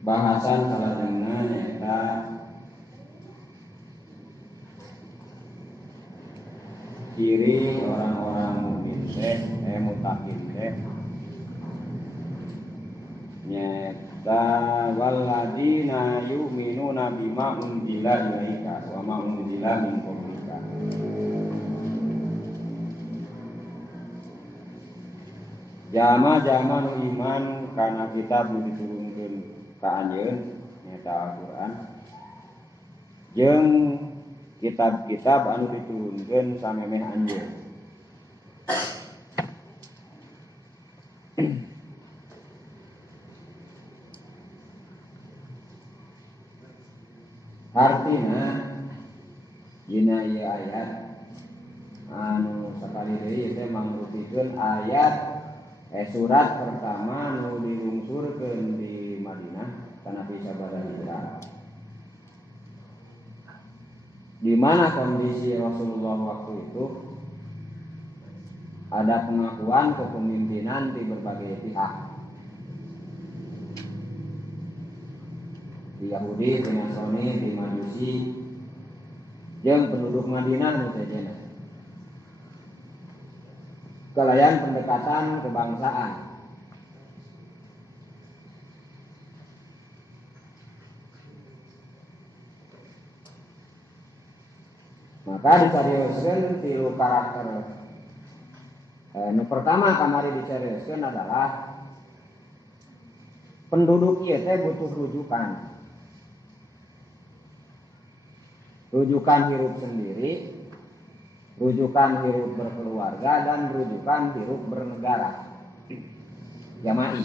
bahasan salajengna nyaeta ciri orang-orang mukmin teh mutakin teh nyaeta walladzina yu'minuna bima unzila ilaika wa ma unzila min qablika. Jama-jama nu iman kana kitab nu diturunkeun ka anjeun nyaeta Al-Qur'an jeung kitab-kitab anu diturunkeun samemeh anjeun. Artina dina ieu ayat anu sakali deui teh mangrupikeun ayat surat pertama nu dilungsurkeun di Madinah kana sabada hijrah, di mana kondisi Rasulullah waktu itu ada pengakuan kepemimpinan di berbagai pihak, di Yahudi, di Nasrani, di Majusi, jeung penduduk Madinah nu teh kelayan pendekatan kebangsaan. Maka dicarioskeun tilu karakter. Nu pertama kamari dicarioskeun adalah penduduk ieu teh butuh rujukan. Rujukan hirup sendiri, rujukan hirup berkeluarga, dan rujukan hirup bernegara. Jama'i.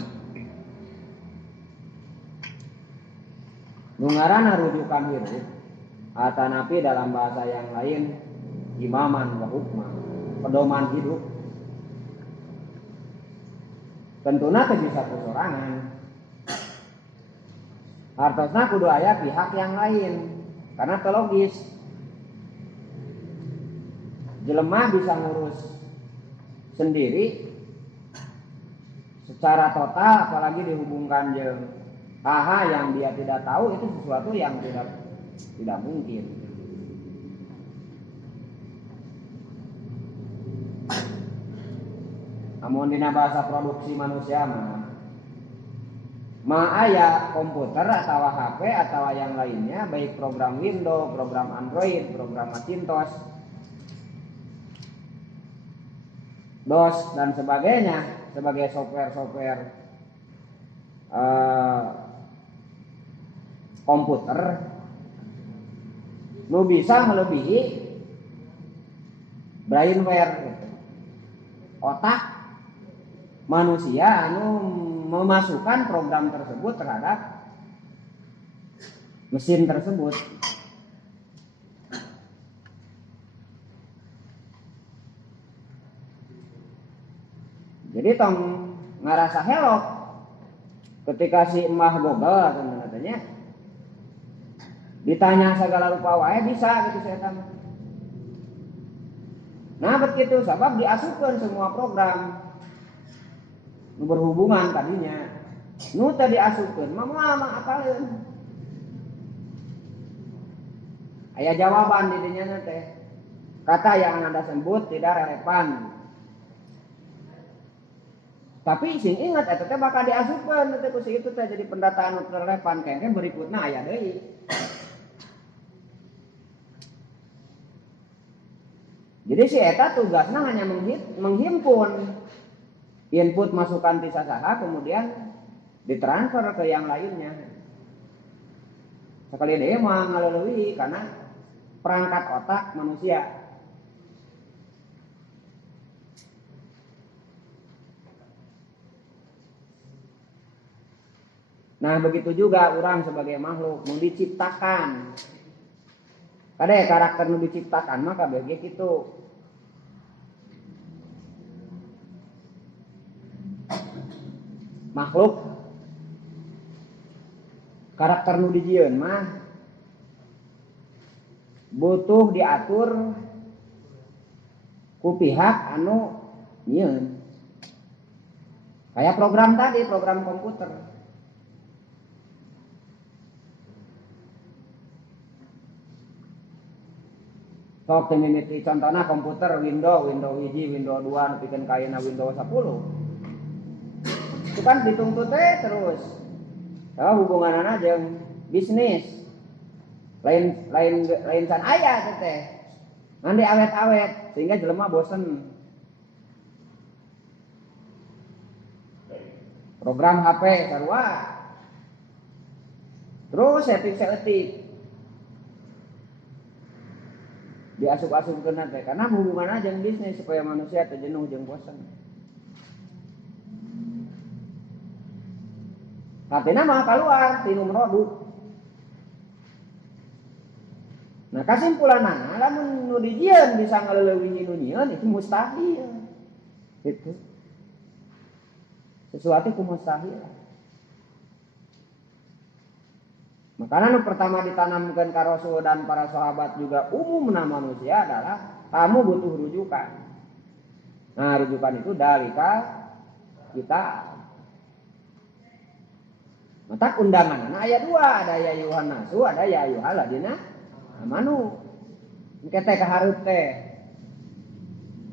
Nu ngaranna rujukan hirup atanapi dalam bahasa yang lain imaman wa hukman, pedoman hidup. Tentuna teh bisa kusorangan. Hartosna kudu aya pihak yang lain karena teu logis. Jelema bisa ngurus sendiri secara total, apalagi dihubungkan jeung hal yang dia tidak tahu, itu sesuatu yang tidak mungkin. Namun dina bahasa produksi manusia mah aya komputer atau HP atau yang lainnya, baik program Windows, program Android, program Macintosh, DOS dan sebagainya sebagai software komputer lu bisa melebihi brainware gitu. Otak manusia anu memasukkan program tersebut terhadap mesin tersebut. Jadi tong ngarasa helok ketika si emah Google katanya ditanya segala rupa wae bisa gitu setan. Nah begitu sabab diasupkeun semua program nu berhubungan tadinya nu tadi diasupkeun mah apaleun. Aya jawaban di dinya teh. Kata yang Anda sebut tidak relevan. Tapi sing ingat eta teh bakal diasupkeun teh ku si itu teh jadi pendataan nu relevan kengke berikutna aya deui. Jadi si eta tugasnya hanya menghimpun input masukan ti sasaha kemudian ditransfer ke yang lainnya. Sekali deui mah ngaleuwih karena perangkat otak manusia. Nah begitu juga orang sebagai makhluk nu diciptakan. Kade karakter nu diciptakan mah kabeh kitu. Makhluk karakter nu dijieun mah butuh diatur ku pihak anu nyieun. Kayak program tadi, program komputer. Sok mimiti contohna komputer Windows hiji, Windows 2 nepikeun ka ayeuna Windows 10. Itu kan dituntut terus. Hubunganana jeung bisnis. Lain can aya teh. Ngan awet-awet sehingga jelema bosen. Program HP sarua. Terus setik. Diasup-asupkeun teh karena hubunganna jeung bisnis supaya manusia teu jenuh jeung bosan. Hatina mah kaluar ti nu meroduk. Nah kasimpulanana lamun nu dijieun bisa ngaleuwih nu nyieun itu mustahil. Itu sesuatu itu mustahil. Makanya nu pertama ditanamkan ka Rasul dan para sahabat juga umumna manusia adalah kamu butuh rujukan. Nah rujukan itu dari kita. Mata undangan ayat 2 ada ya ayuhan nasu ada ya ayuhal ladina amanu. Engke teh kahareup teh.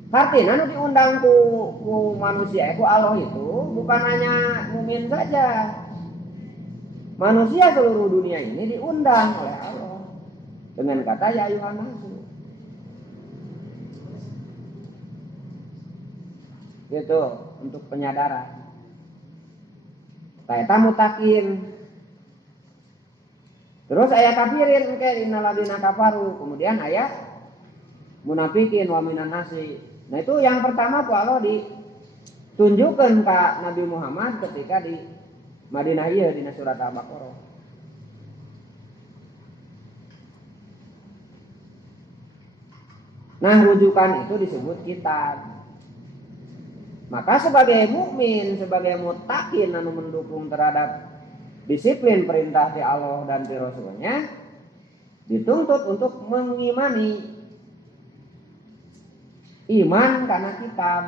Artinya nu diundang ku manusia ku Allah itu bukan hanya mukmin saja. Manusia seluruh dunia ini diundang oleh Allah dengan kata ya ayuhan nasu. Gitu untuk penyadaran. Eta mutakin. Terus ayat kafirin engke innal ladina kafaru, kemudian ayat munafikin wa minan nasi. Nah itu yang pertama ku Allah ditunjukkan ke Nabi Muhammad ketika di Madinah ieu dina surat Al-Baqarah. Nah rujukan itu disebut kitab. Maka sebagai mukmin, sebagai muttaqin anu mendukung terhadap disiplin perintah di Allah dan di Rasulnya, dituntut untuk mengimani iman karena kitab.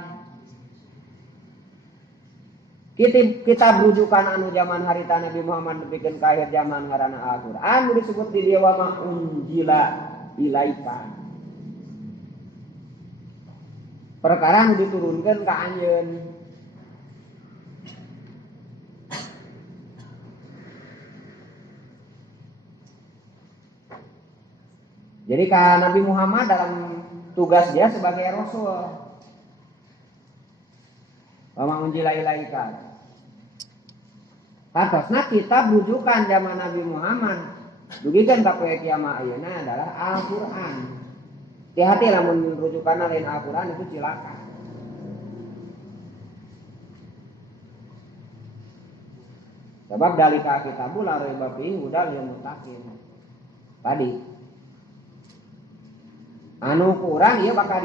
Kitab rujukan anu zaman harita Nabi Muhammad dipikeun ka akhir zaman ngaranna Al-Qur'an disebut di dia wa ma unjila ilaika. Perkara anu diturunkeun ka anjeun. Jadi ka Nabi Muhammad dalam tugas dia sebagai Rasul. Wa ma unjila ilaika. Atasna kitab rujukan zaman Nabi Muhammad dugikeun ka poe kiamat ayeuna adalah Al-Qur'an. Hati-hati lamun rujukanna lain Al-Qur'an itu cilaka. Sebab dalika kitabul la raiba fihi hudal lil muttaqin. Tadi anu kurang ieu bakal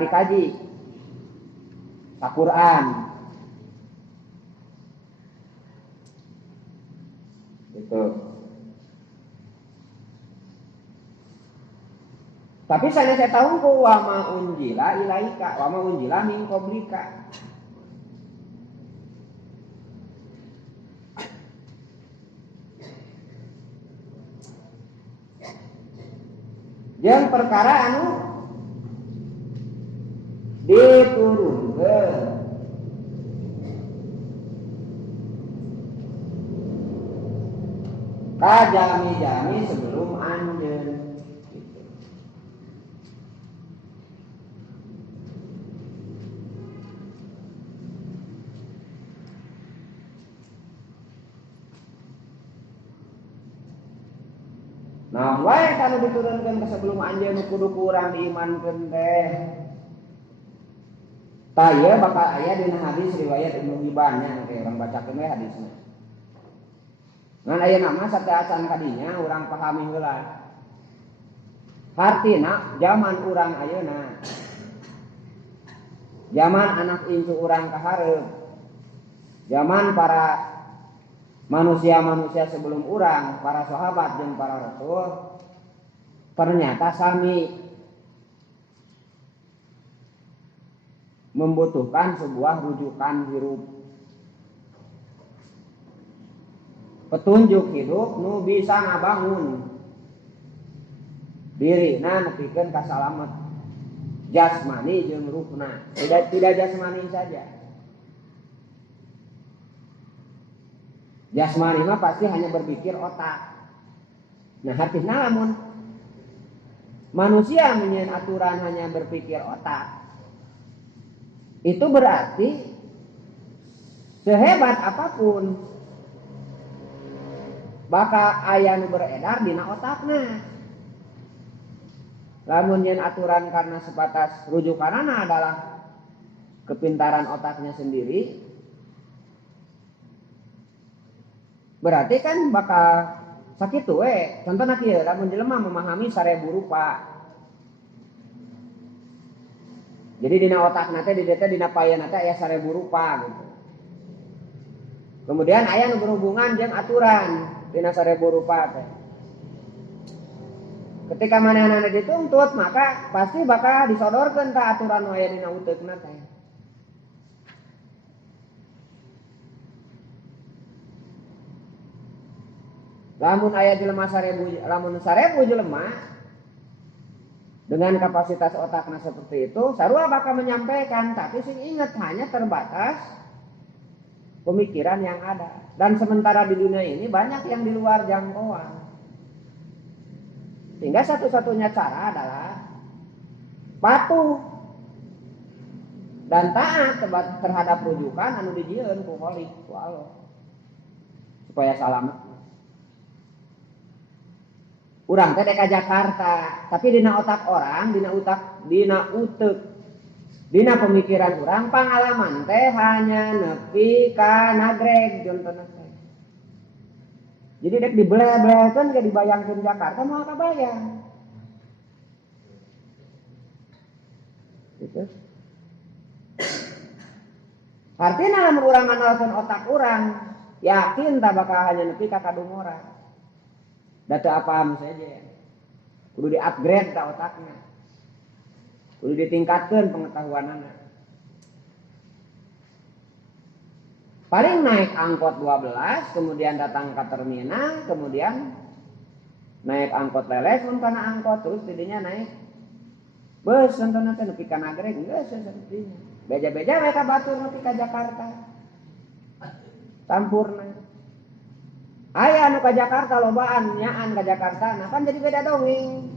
dikaji. Al-Qur'an. Gitu. Tapi saya tahu ku wa ma unjila ilaika wa ma unjila min qablika. Yang perkara anu diturunkeun ka jami-jami sebelum anjeun gitu. Nah, wae kana diturunkeun ka sebelum anjeun kudu kurang diimankeun teh. Taya bakal aya dina hadis riwayat Ibnu Hibban nya teh urang bacakeun we hadisna. Ngan ayeuna mah sateacan kadinya urang pahami heula. Artina zaman urang ayeuna. Zaman anak incu urang kahareup. Zaman para manusia-manusia sebelum urang, para sahabat dan para rasul ternyata sami membutuhkan sebuah rujukan hidup. Petunjuk hidup nu bisa ngabangun dirina nepikeun ka salamet jasmani jeung ruhna. Tidak jasmani saja. Jasmani mah pasti hanya berpikir otak. Nah, hartina lamun manusia menyen aturan hanya berpikir otak, itu berarti sehebat apapun bakal aya nu beredar dina otakna. Lamun nyen aturan karena sebatas rujukanana adalah kepintaran otaknya sendiri, berarti kan bakal sakitu we. Contohna kieu, lamun jelema memahami 1000 rupa. Jadi dina otakna teh di dieu teh dina payeuna teh aya 1000 rupa gitu. Kemudian aya nu berhubungan jeung aturan dina 1000 rupa teh. Ketika manehna dituntut, maka pasti bakal disodorkeun ka aturan nu aya dina uteukna teh. Lamun aya jelema 1000, lamun 1000 jelema dengan kapasitas otakna seperti itu, sarua bakal menyampaikan, tapi sing ingat hanya terbatas pemikiran yang ada. Dan sementara di dunia ini banyak yang di luar jangkauan. Sehingga satu-satunya cara adalah patuh dan taat terhadap rujukan anu dijieun ku Khalik, ku Allah, supaya selamat. Urang teh ka Jakarta, tapi dina otak orang, dina uteuk, dina pemikiran urang pangalaman teh hanya nepi ka Nagreg contohna teh. Jadi dek dibeleh-belehkeun ge dibayangkeun Jakarta moal kabayang. Gitu. Artinya lamun urang ngandalkeun otak urang, yakin tak bakal hanya nepi ka kadungora. Data apaan saja, kudu di-upgrade ka otaknya, kudu ditingkatkan pengetahuanana. Paling naik angkot 12, kemudian datang ke terminal, kemudian naik angkot leles pun kana angkot, terus tidinya naik bus contohna teh nepi ka Nagreg, geus saeutik. Beja-beja mereka batur nepi ka Jakarta. Campurna. Aya anu ka Jakarta lobaan nyaan ka Jakarta, nah kan jadi beda dongeng.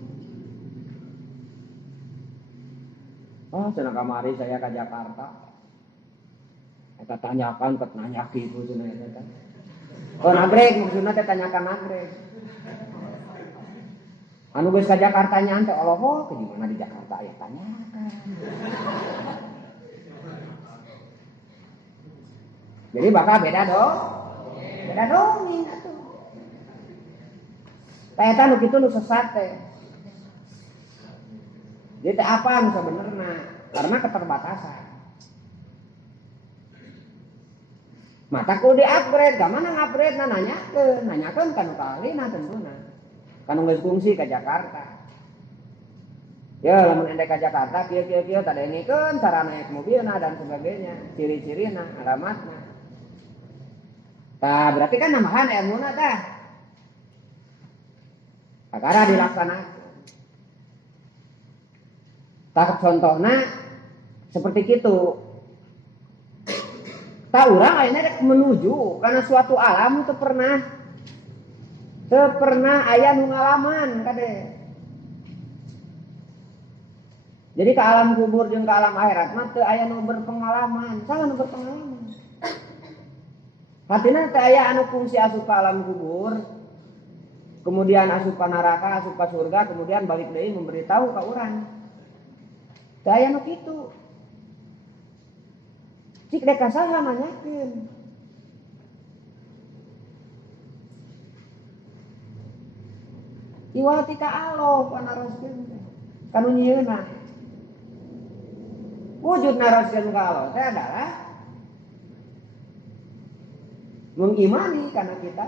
Oh, cenah kamari saya ke Jakarta. Eta tanyakan ket nanyaki itu cenah eta. Oh, Nagreg maksudna teh tanyakan Nagreg. Anu geus ka Jakarta nyaan teh oloho ke di mana di Jakarta aya tanyakan. Jadi bakal beda dong. Beda dongeng atuh. Eta nu kitu nu sesat teh. Jadi teh apa nu sabenerna? Karena keterbatasan. Mata kudu di-upgrade, ka mana ngupgrade na nanyakeun kanu kalina tentuna. Kanu geus fungsi ka Jakarta. Ya lamun endek ka Jakarta kieu tadengikeun cara naik mobilna dan sebagainya, ciri-cirina, alamatna. Tah berarti kan nambahan ilmuna tah. Kakara dilaksanakan. Tak contohna seperti itu. Tak urang ayeuna menuju karena suatu alam teu pernah aya nu ngalaman kade. Jadi ke alam kubur jeung ke alam akhirat mah teu aya nu berpengalaman, salah nu berpengalaman. Hatina teu aya anu fungsi asup ka alam kubur, kemudian asup ka neraka, asup ka surga, kemudian balik deui memberitahu ka urang. Teu aya nu kitu. Cik dek kasaha nanyakeun. Iwati ka Allah panaroskeun kanu nyieunna. Wujud naroskeun ka Allah teh adalah mengimani karena kita.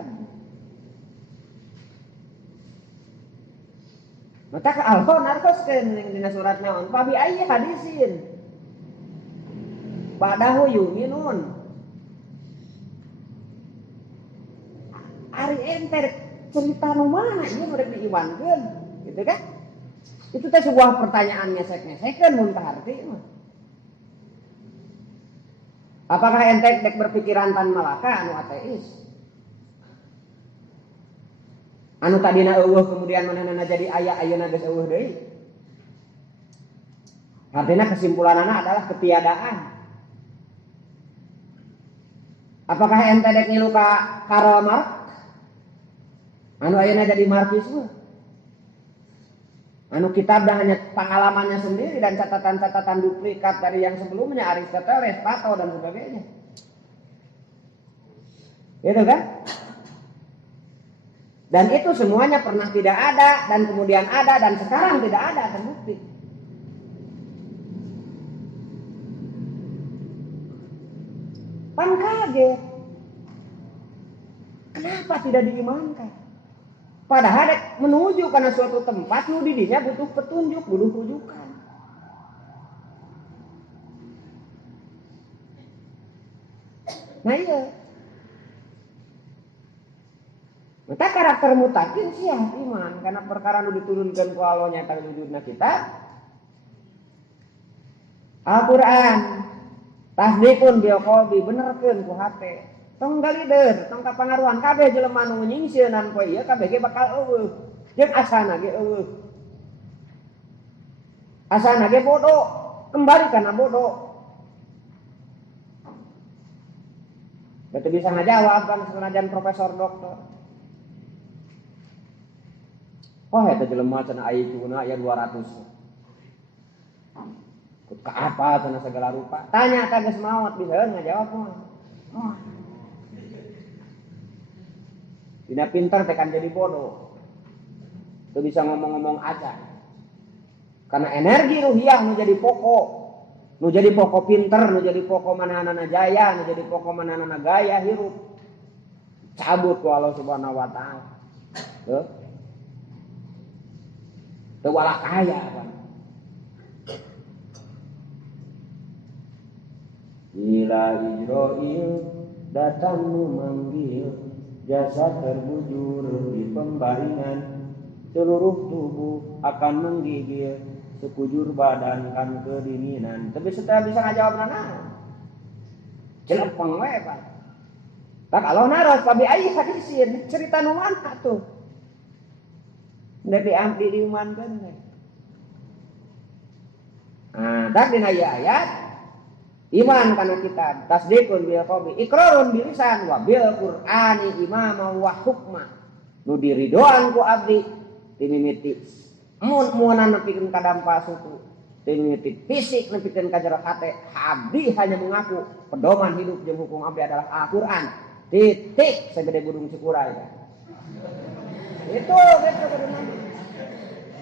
Maka ka Allah naroskeun dina surat naon? Fa bi ayyi hadisin badahu yuminun. Ari enter cerita nu mana ieu urang diiwankeun, gitu kan? Itu teh sebuah pertanyaan ngesek-ngesekeun mun kaharti mah. Apakah ente dek berpikiran tan malaka anu ateis? Anu tadina eueuh kemudian manehna jadi aya ayeuna geus eueuh deui. Artinya kesimpulanana adalah ketiadaan. Apakah ente dek ngilu ka Karl Marx? Anu ayeuna jadi Marxisme? Anu kitab dah hanya pengalamannya sendiri dan catatan-catatan duplikat dari yang sebelumnya, Aristoteles, Plato dan sebagainya. Gitu kan? Dan itu semuanya pernah tidak ada dan kemudian ada dan sekarang tidak ada, terbukti. Pan kaget. Kenapa tidak diimankan? Padahal menuju karena suatu tempat nu didinya butuh petunjuk, butuh rujukan. Nah iya. Maka karakter mutakin sih iman karena perkara nu diturunkan ku Allah nyata wujudna kita. Al-Qur'an tasdikun biaqalbi benerkeun ku hate. Tong galideun, tong kapangaruhan kabeh jelema nu nyingsieunan poe ieu kabeh ge bakal eueuh. Jeung asana ge eueuh. Asana ge bodoh, kembali kana bodoh. Betul bisa ngajawab kan senajan profesor doktor. Oh eta jelema cenah IQ-na aya 200. Ka apa cenah segala rupa. Tanya ka geus maot bisa ngajawab mah. Oh. Dina pintar tekan jadi bodoh. Itu bisa ngomong-ngomong aja. Karena energi ruhiyah nu jadi pokok. Nu jadi pokok pinter, nu jadi pokok manehana jaya, nu jadi pokok manehana gaya hirup. Cabut ku Allah Subhanahu wa taala. Tuh. Teu walak kaya kan. Ila Israil datang memanggil. Jasad terbujur di pembaringan, seluruh tubuh akan menggigil, sekujur badan kan kedinginan. Tapi setelah bisa ngajawab nana, celepeng we Pak. Tak kalau naros pabi ayi hadisin cerita nu mana tuh? Dari amdi diumankeun we. Nah, tak dina ayat iman kana kitab, tasdikun bil qalbi, iqrarun bil lisan wa bil qur'ani imama wa hukma. Nu diridoan ku abdi timimiti mun nepikeun ka dampa suku, timimiti fisik nepikeun ka jero hate, abdi hanya mengaku pedoman hidup jeung hukum abdi adalah Al-Qur'an. Titik segede gunung Cikuray. Itu kuduna.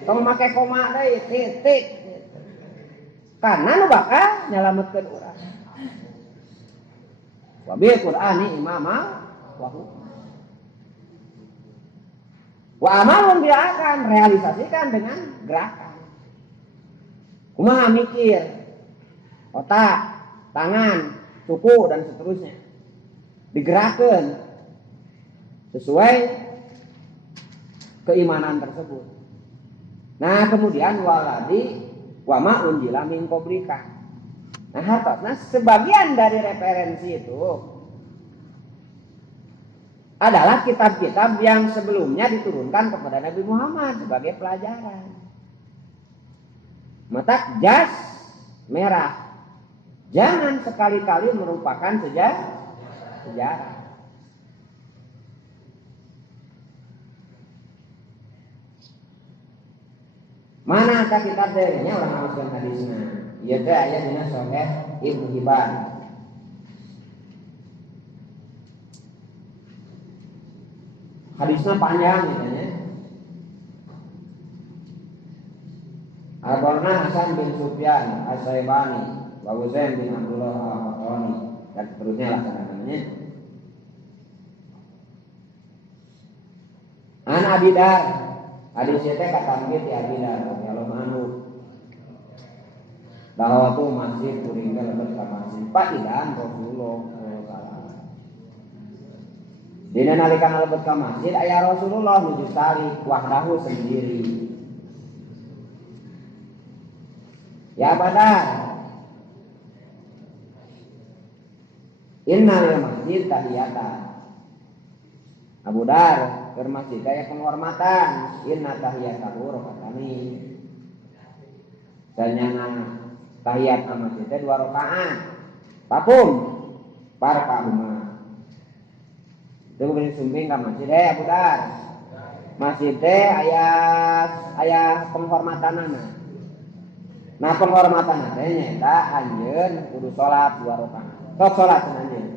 Tong make koma deui titik. Karena nu bakal nyalametkeun urang. Wa bil Qur'ani imama wa hukma. Wa amalun bil akan realisasikan dengan gerakan. Kumaha mikir, otak, tangan, suku dan seterusnya. Digerakkan sesuai keimanan tersebut. Nah, kemudian waladi wa ma unjila min qablika. Nah, hartosna sebagian dari referensi itu adalah kitab-kitab yang sebelumnya diturunkan kepada Nabi Muhammad sebagai pelajaran. Mata jas merah. Jangan sekali-kali merupakan sejarah. Mana kah kitab darinya orang haruskan hadisnya? Ia teh aya dina Sahih Ibnu Hibban. Hadisnya panjang katanya. Abarna Hasan bin Sufyan As-Saibani, wa Husain bin Abdullah Al-Qahtani dan seterusnya lah namanya. An Abi Dar, hadisnya teh kata di Abi Dar, kalau anu bahwa tu masjid kuring teh lebet ka masjid padidan Rasulullah sallallahu alaihi wasallam. Dina nalika lebet ka masjid aya Rasulullah nuju salih wahdahu sendiri. Ya Badar, innal masjid tahiyatan. Abu Dar, keur masjid aya penghormatan. Inna tahiyatahu rakatani. Sanyana tahiyat ka masjid teh 2 rakaat. Papum parka rumah. Itu beri sumbing ka masjid Abu Dar. Masjid teh aya penghormatanana. Nah penghormatan teh nyaeta anjeun kudu salat 2 rakaat. Sok salat anjeun.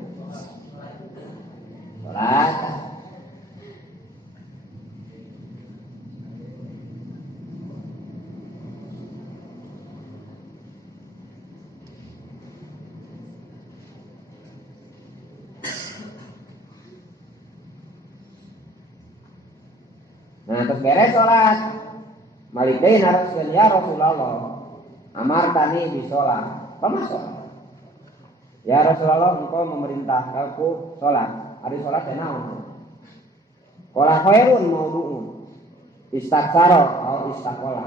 Salat. Nah terus beres sholat malik deui naroskeun ya Rasulullah amartani bi sholat pamasok ya Rasulullah engkau memerintah aku sholat ari sholat teh naon qala khairun maudu'un istaghfaro atau istaqola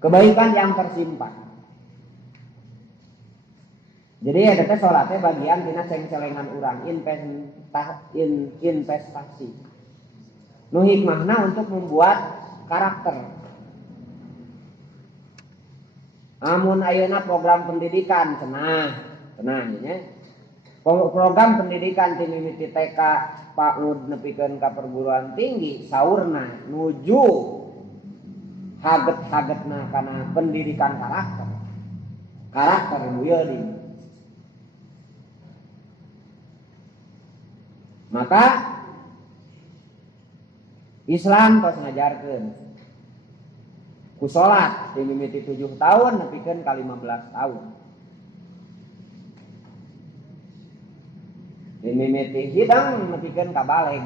kebaikan yang tersimpan. Jadi ada teh sholat teh bagian tina ceng-celengan urang investasi nu hikmahna untuk membuat karakter. Amun ayeuna program pendidikan cenah ya. Program pendidikan ti mimiti TK Pak nu nepikeun ka perguruan tinggi saurna nuju haget-hagetna kana pendidikan karakter. Karakter nu yeudi. Maka Islam tos ngajarkeun ku salat di mimiti 7 tahun nepikeun ka 15 tahun. Di mimiti hidang nepikeun ka baleg.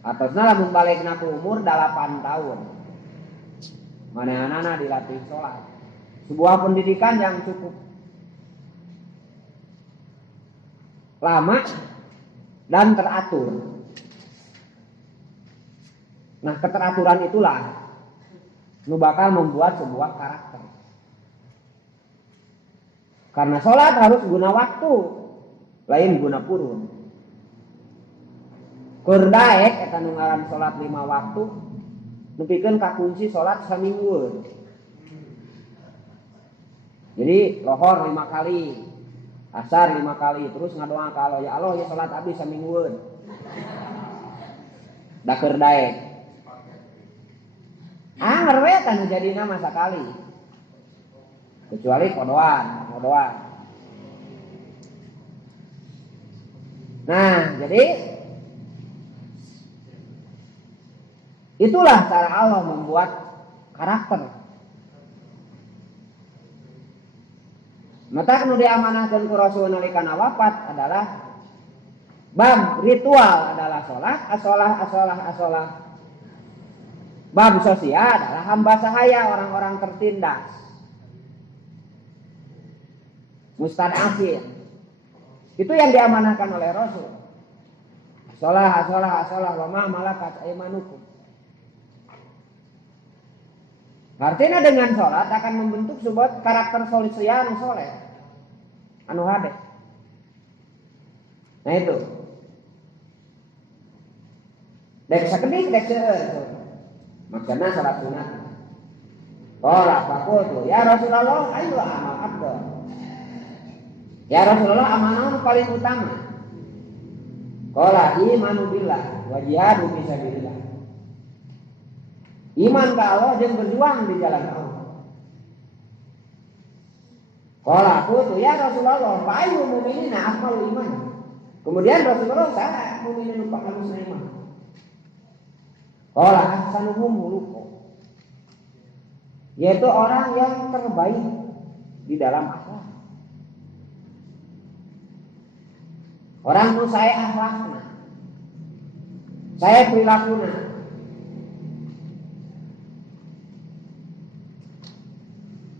Atosna lamun balegna ku umur 8 tahun. Manehanana dilatih salat. Sebuah pendidikan yang cukup lama dan teratur. Nah keteraturan itulah nu bakal membuat sebuah karakter. Karena sholat harus guna waktu, lain guna purun. Keur daek eta nu ngaran sholat 5 waktu, nepikeun ka kunci sholat saminggueun. Jadi lohor 5 kali, asar 5 kali, terus ngadoa ka Allah, ya Allah ya sholat abdi saminggueun. Da keur daek. Anger we tanu jadina masa kali. Kecuali kodoan. Nah, jadi itulah cara Allah membuat karakter. Mata nu diamanahkeun ku Rasul nalikana wafat adalah bab ritual adalah salat, bab sosial adalah hamba sahaya orang-orang tertindas. Mustad'afin. Itu yang diamanahkan oleh Rasul. Salah wa ma malakat aymanukum. Artinya dengan salat akan membentuk sebuah karakter sosial anu soleh. Anu hade. Nah itu. Dek sakedik dek seueur. Maksudnya salat sunat. Qala faqultu ya Rasulullah ayu amal afdal. Ya Rasulullah amal naon paling utama? Qala imanu billah wa jihadu fi sabilillah. Iman ka Allah jeung berjuang di jalan Allah. Qala qultu ya Rasulullah fa ayu mu'minina afdalu iman. Kemudian Rasulullah saha mukminin nu pahalusna iman. Qala ahsanuhum khuluqan. Yaitu orang yang terbaik di dalam akhlak. Orang nu saya akhlakna. Saya perilakunya.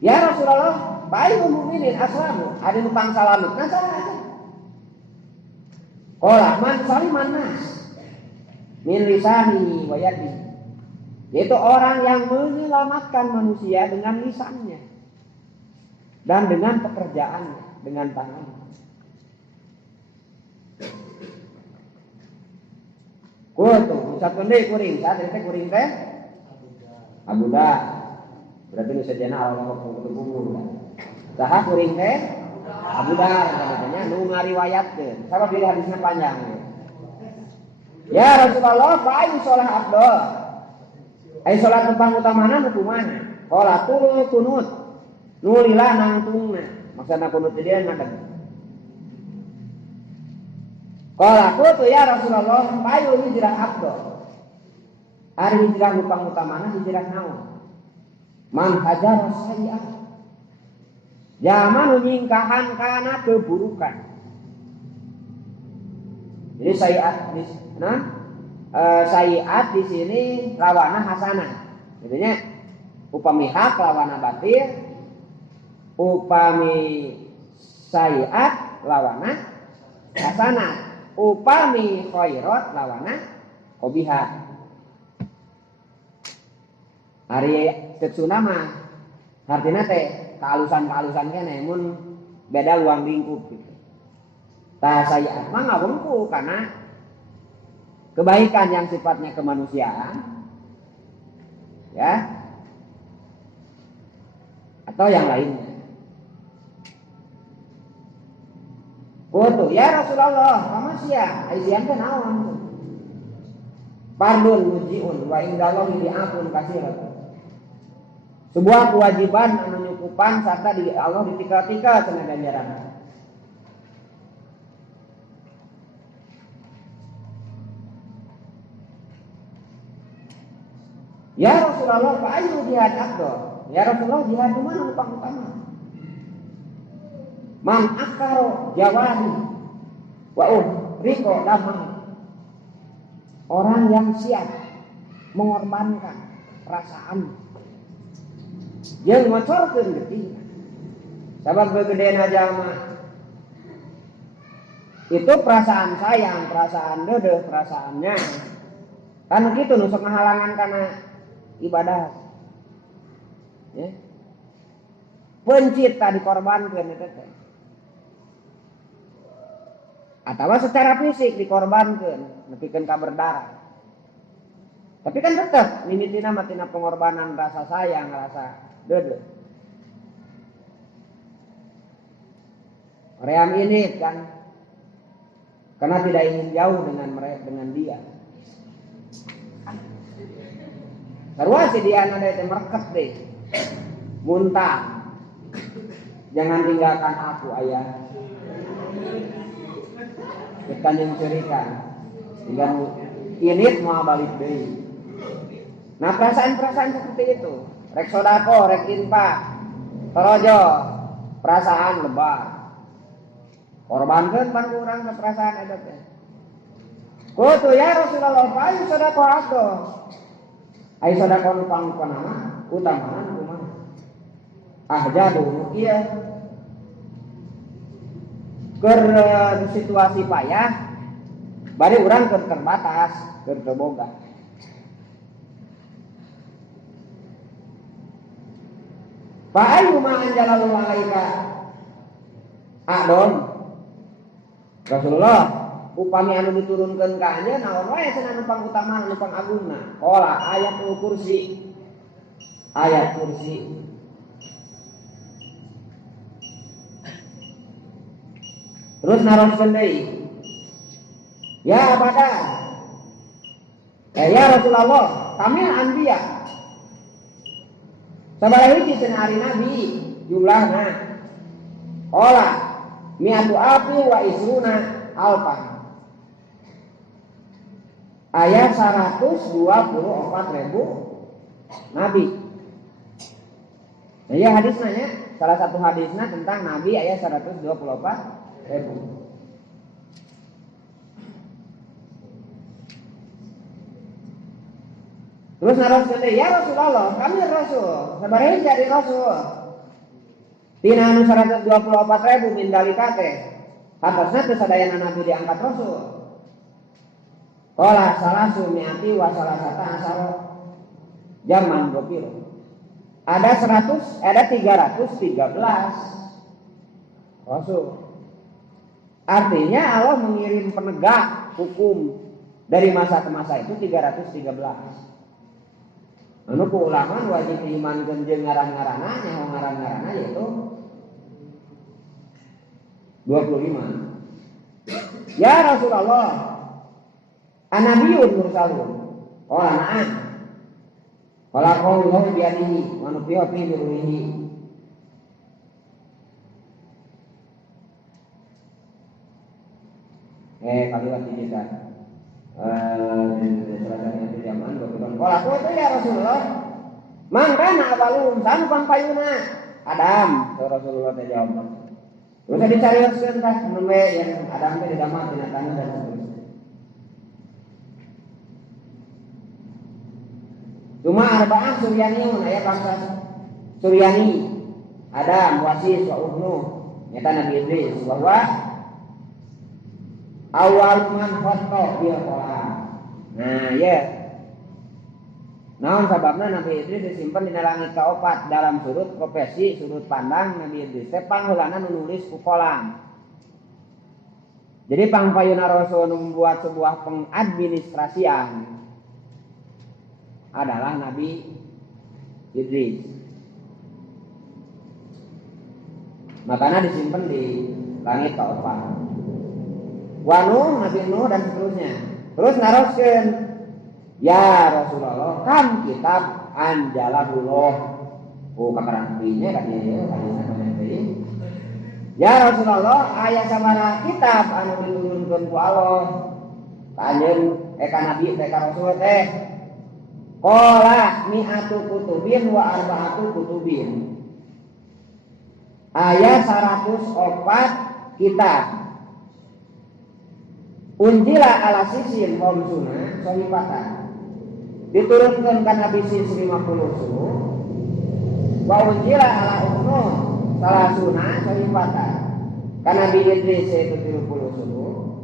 Ya Rasulullah, baik mukminin aslamu, ada numpang salamut. Nah salah aja. Qala man saliman nas min lisani wa yadi. Yaitu orang yang menyelamatkan manusia dengan lisannya dan dengan pekerjaannya, dengan tangannya. Kutu, ucapkan deh kuring, saat itu kuring teh Abuda. Berarti nu sejenna Allah kubur. Saha kuring teh Abuda katanya nu ngariwayatkeun. Sabab pilih hadisnya panjang. Ya Rasulullah, payu sholat afdal. Ai sholat numpang utamana nu kumaha? Qala tulu kunut. Nu lila nangtungna. Maksudna kunut dia ngadeg. Qala qultu ya Rasulullah, payu hijrah afdal. Ari hijrah numpang utamana hijrah naon? Man hajar sayi'ah. Zaman nyingkahan kana keburukan. Jadi sayiat di sini lawana hasanah. Jadinya upami hak lawana batil, upami sayiat lawana hasanah, upami khairat lawana qabihat. Ari teksuna mah artina teh kealusan kene mun beda luang lingkup gitu. Tah sayiat mah ngabengku karena kebaikan yang sifatnya kemanusiaan, ya, atau yang lainnya. Kutu ya Rasulullah, manusia, aisyah teh naon? Fardun mujiun wa indallahi li'afun katsiran. Sebuah kewajiban anu nyukupan sarta di Allah ditika-tika cenah ganjaran. Ya Rasulullah, fa ayu jihad afdal? Ya Rasulullah, jihad di mana utama? Man akaro jawadi wa riko damai. Orang yang siap mengorbankan perasaan yang ngocorkeun getih. Sabab begedean aja mah itu perasaan sayang, perasaan dedeh, perasaannya. Kan gitu nu sok ngahalangan kana ibadah. Ya. Pencipta dikorbankeun eta teh. Atawa secara fisik dikorbankeun, nepikeun ka berdarah. Tapi kan tetap mimitina matina pengorbanan rasa sayang, rasa dedeh. Ream ini kan karena tidak ingin jauh dengan dia. Sarua si dia ada teh mereket deh. Muntah. Jangan tinggalkan aku, ayah. Kita yang cerikan. Tinggal init mau balik deui. Nah, perasaan-perasaan seperti itu, rek sodako, rek infak, torojo, perasaan lebah. Korbankeun pan urang ke perasaan eta teh. Kutu ya Rasulullah, payu sodako ado. Ai sodako nu pangpanana utamaan kumaha? Ahjadu ieu. Keur situasi payah, bari urang keur terbatas, keur terboga. Fa ayu ma anjalallahu alaika adon Rasulullah upami anu diturunkeun ka anjeun naon wae cenah numpang utama numpang agungna. Qala ayatul kursi. Ayat kursi. Terus naroskeun deui. Ya Badan. Ya Rasulullah, kami anbiya. Sabaraha hiji cenah ari nabi jumlahna. Qala mi'atu alfi wa isruna alfan. Ayat 124.000 nabi. Nah, ya hadisnya nya, salah satu hadisnya tentang nabi ayat 124.000. Terus naraskeun ya Rasulullah, kami Rasul, sabaraha jadi Rasul. Tina anu 124.000 min dalika teh. Atasna teh sadayana nabi diangkat Rasul. Qala salasu mi'ati wa salasata asara. Zaman Gopiro. Ada 313 Rasul. Artinya Allah mengirim penegak hukum dari masa ke masa itu 313. Anu ku ulama wajib diimankeun jeung ngaran-ngaranna nyaho ngaran-ngaranna yaitu 25. Ya Rasulullah, anabiyun mursalun. Oh anaan. Kalau kau biadihi, manusia biruhi. Kalimat ini kan. Seragam zaman berkembang. Kalau aku itu ya Rasulullah, mangkana abalum sampang payuna Adam. Rasulullah jawab. Terus dicarioskeun tah nembe yang Adam teh didamel tina tanah dan seterusnya. Cuma arba'ah suryaniun aya bangsa Suryani. Adam, Wasis, wa Ubnu, nyata Nabi Idris bahwa awal man khotta bil Quran. Nah, ya. Naon sababna Nabi Idris disimpan di langit kaopat dalam sudut profesi, sudut pandang Nabi Idris teh pangheulana nulis ku kolam. Jadi pangpayuna Rasul membuat sebuah pengadministrasian adalah Nabi Idris. Makanya disimpan di langit kaopat. Wa Nuh, Nabi Nuh dan seterusnya. Terus naroskeun, ya Rasulullah, kam kitab anjalahullah. Oh, kakarangtinya kan ya, ya Rasulullah, aya sabaraha kitab anu diturunkeun ku Allah. Kanjeun ka Nabi teh ka Rasul teh. Qala mi'atu kutubin wa arba'atu kutubin. Aya 104 kitab. Unjila ala sisin homsuna sohipatan. Diturunkan ke Nabi sis 50 suruh. Wa unjila ala Ubnu salasuna sohipatan. Ka Nabi Idris yaitu 30 suruh.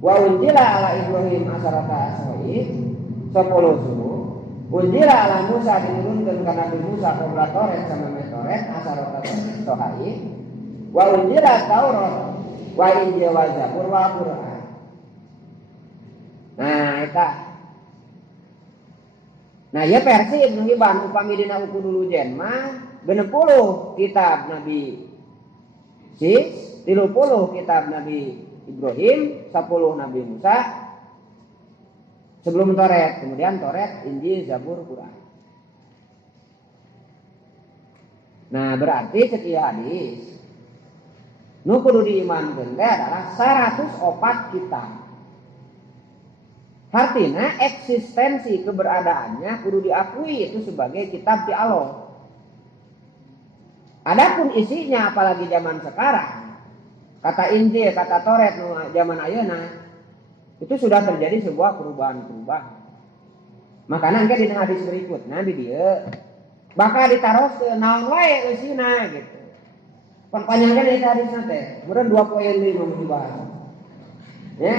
Wa unjila ala Ibrahim asarata asroid 10 suruh. Unjila ala Musa diturunkan ke Nabi Musa qobla Toret sama Metoret asarata sohaid. Wa unjila Taurat wa Injil wa Zabur wa Quran. Nah, eta. Nah, ya versi Ibnu Hibban upami dina uku dulu jen mah 60 kitab Nabi Sis, 30 kitab Nabi Ibrahim, 10 Nabi Musa. Sebelum Toret, kemudian Toret, Injil, Zabur, Quran. Nah, berarti sekieu hadis nu kudu diimankeun teh adalah 104 kitab. Artinya eksistensi keberadaannya kudu diakui itu sebagai kitab di Allah. Adapun isinya apalagi zaman sekarang, kata Injil, kata Toret zaman ayeuna itu sudah terjadi sebuah perubahan-perubahan. Makanya engke dina hadis berikutna di dieu bakal ditaros ke naon wae eusina gitu. Panjangkeun eta hadisna teh, kemudian 2 poin 5 dibahas. Ya.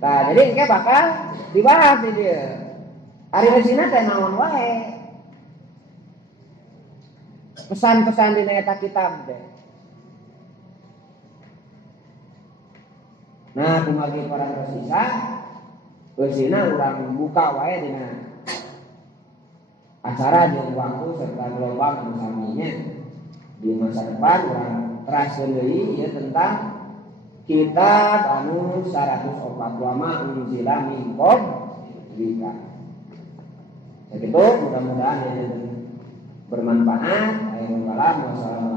Nah, jadi engke bakal dibahas di dia. Ari eusina teh naon wae. Pesan-pesan dina eta kitab teh. Nah, kumagi para tersisa, eusina urang buka wae dina acara jeung waktu serta gelombang anu saminya di masa depan urang teraskeun deui ieu tentang kitab anu 104 wama unzila min qablika. Sakitu mudah-mudahan ini bermanfaat. Akhirul kalam wassalamu